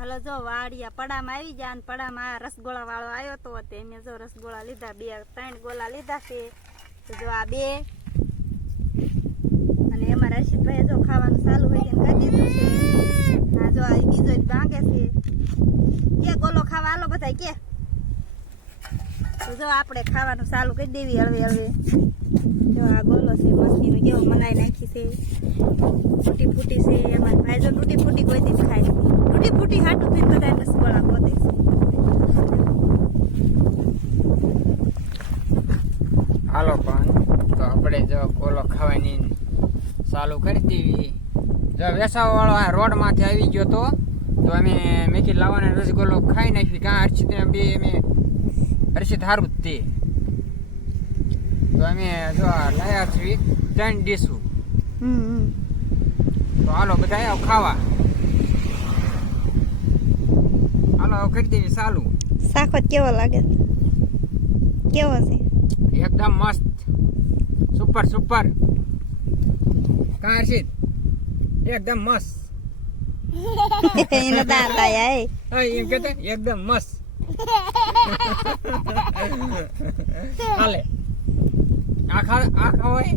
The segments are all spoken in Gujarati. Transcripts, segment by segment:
હાલો જો વાડિયા પડામાં આવી ગયા અને પડામાં રસગોળા વાળો આવ્યો તો તે મેં જો રસગોળા લીધા, બે, ત્રણ ગોળા લીધા છે. તો જો આ બે. અને એમાં રશીદભાઈ જો ખાવાનું ચાલુ હોય એને કરી દીધું છે. હા જો આ બીજો જ ભાંગે છે. કે ગોલો ખાવા આલો બધા કે. જો આપણે ખાવાનું ચાલુ કરી દેવી હળવે હળવે. જો આ ગોલો છે, મસ્તીનો કેવો મનાઈ નાખી છે. ફૂટી ફૂટી છે, એમાં ભાઈ જો તૂટી ફૂટી કોઈ દી ખાય તૂટી ફૂટી હાટું થઈને બધા રસગોળા પોતે છે. હાલો પણ, તો આપણે જો કોલો ખાવાની ચાલુ કરી દેવી. જો વેસાવા વાળો આ રોડમાંથી આવી ગયો તો તો અમે મેથી લાવવાના રસગોલો ખાઈ નાખી. કાં હર્ષિત બે અમે હર્ષિત હારું તે. તો અમે જો લાયા છીએ ત્રણ ડીશું. તો હાલો બધા આવ ખાવા. હાલો કરી દેવી સાલું શાક કેવો લાગે? કેવો છે? એકદમ મસ્ત. Super super. કા હર્ષિત એકદમ મસ્ત. એને દાંત એમ કહેતા એકદમ મસ્ત. હાલે. આ ખા આ ખાવાય?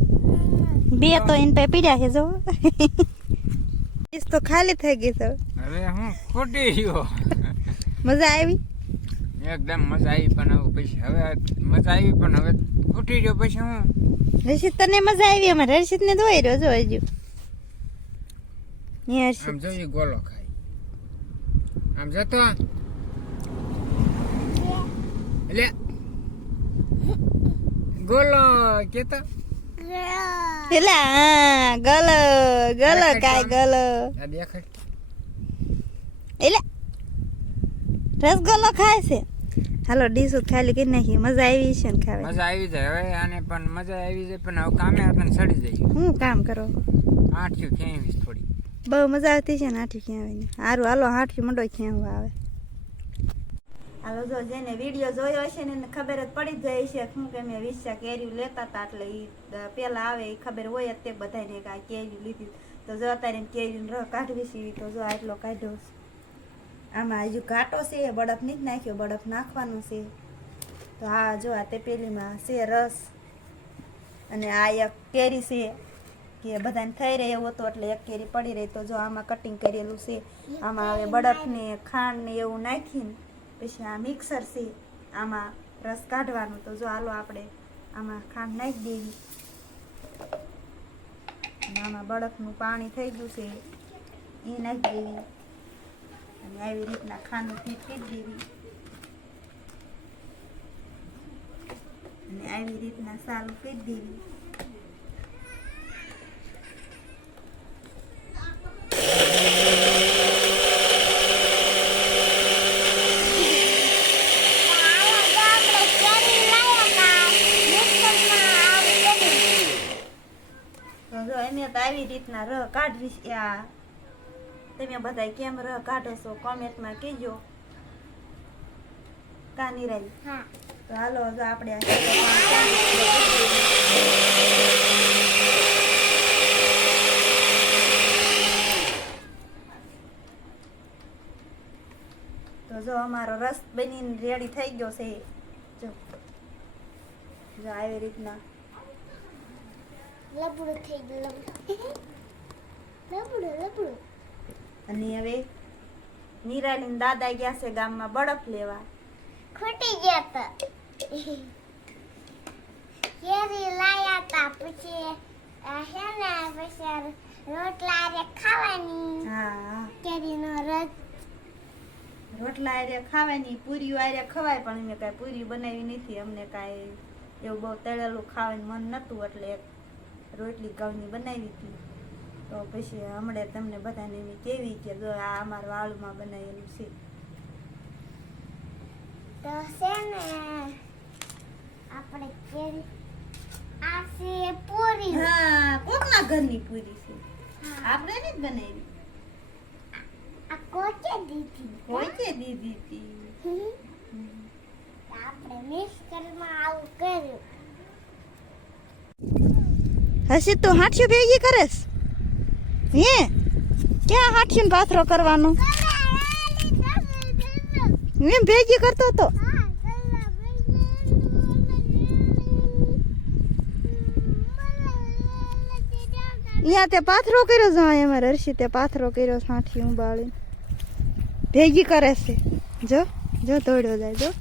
બે તો એને પે પીડ્યા છે જો. ડીશ તો ખાલી થઈ ગઈ છે. હવે હું ખોટી ગયો. મજા આવી? એકદમ મજા આવી પણ હવે પછી હવે મજા આવી પણ હવે ખોટી ગયો પછી હું. રશીદ તને મજા આવી? અમારે હર્ષિત ને ધોઈ રહ્યો જો હજુ. ને આમ જોઈએ ગોલો ખાય આમ જતો એટલે ગોલો કેતો. હા ગલો ગલો કાય ગલો. એટલે રસગુલ્લો ખાય છે. હાલો ડીશ ખાલી કરી નાખી. મજા આવી છે ને ખાવા મજા આવી જાય હવે આને પણ મજા આવી જાય પણ હવે કામે આપણને સડી જાય. હું કામ કરો? આઠ્યું ખેવીશ થોડી. બહુ મજા આવતી છે ને હાઠી ક્યાં આવે સારું હાલો હાઠી મંડો ક્યાં આવે. હાલો જો જેને વીડિયો જોયો હશે ને એને ખબર જ પડી જ જાય છે શું કે મેં વિશ્યા કેરીયું લેતા હતા. એટલે એ પેલા આવે એ ખબર હોય જ તે બધાને કે આ કેરી લીધી. તો જો અત્યારે એમ કેરીનો રસ કાઢવી છે તો જો આટલો કાઢ્યો છે. આમાં હજુ ઘાટો છે એ બળફ નહીં જ નાખ્યો બળફ નાખવાનો છે. તો હા જો આ તે પેલીમાં છે રસ. અને આ એક કેરી છે કે બધાને થઈ રહે એવું હતું એટલે એક કેરી પડી રહી. તો જો આમાં કટિંગ કરેલું છે આમાં હવે બરફ ને ખાંડ ને એવું નાખીને પછી આ મિક્સર છે, આમાં રસ કાઢવાનું તો જો હાલો આપણે આમાં ખાંડ નાખી દેવી. આમાં બળકનું પાણી થઈ ગયું છે, એ નાખી દેવી. અને આવી રીતના ખાંડ ફીટી દેવી. અને આવી રીતના સારું ફીટ દેવી તો જો અમે તો આવી રીતના ર કાઢવી આ તમે બધા કેમ ર કાઢો છો? કોમેન્ટમાં કહેજો. કા નિરાઈ તો હાલો જો આપણે તો જો અમારો રસ બનીને રેડી થઈ ગયો છે. જો જો આવી રીતના લબડું થઈ ગયું લબડું લબડું લબડું અને હવે નિરાલીન દાદા ગયા છે ગામમાં બળફ લેવા. ખૂટી ગયા તા. કેરી લાયા તા પછી હે ને પછી રોટલા રે ખાવાની. હા. કેરીનો રસ. રોટલા આરે ખાવાની પૂરી આરે ખવાય પણ અમે કાંઈ પૂરી બનાવી નથી. અમને કાંઈ એવું બહુ તળેલું ખાવાનું મન નહોતું એટલે રોટલી ઘઉંની બનાવી હતી. તો પછી હમણાં તમને બધાને એની કેવી કે જો આ અમારા વાળુમાં બનાવેલું છે. તો છે ને આપણે કેરી આ છે પૂરી. હા કોકના ઘરની પૂરી છે. આપણે ને જ બનાવી. આ કોચે દીધી? કોચે દીધી હતી. આપણે મિક્સરમાં આવું કર્યું હસી તું હાથિયું ભેગી કરેસ. હે? ક્યાં હાથિયું પાથરો કરવાનો? કરાવી એમ ભેગી કરતો હતો. હા, ગલ્લા બલ્લા. અહીંયા તે પાથરો કર્યો છે હા એમાં હર્ષિ તે પાથરો કર્યો સાઠી ઉંબાળીને. ભેગી કરે છે. જો જો દોડ્યો જાય જો.